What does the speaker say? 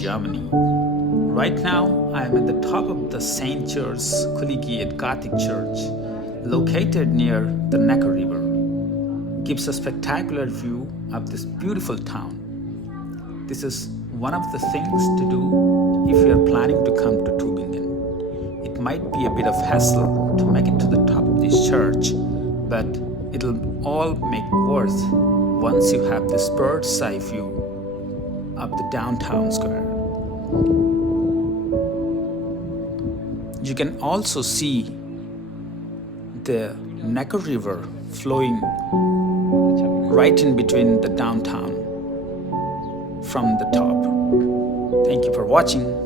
Germany. Right now, I am at the top of the St. George's Collegiate Gothic Church, located near the Neckar River. It gives a spectacular view of this beautiful town. This is one of the things to do if you are planning to come to Tübingen. It might be a bit of hassle to make it to the top of this church, but it'll all make worth once you have this bird's eye view of the downtown square. You can also see the Neckar River flowing right in between the downtown from the top. Thank you for watching.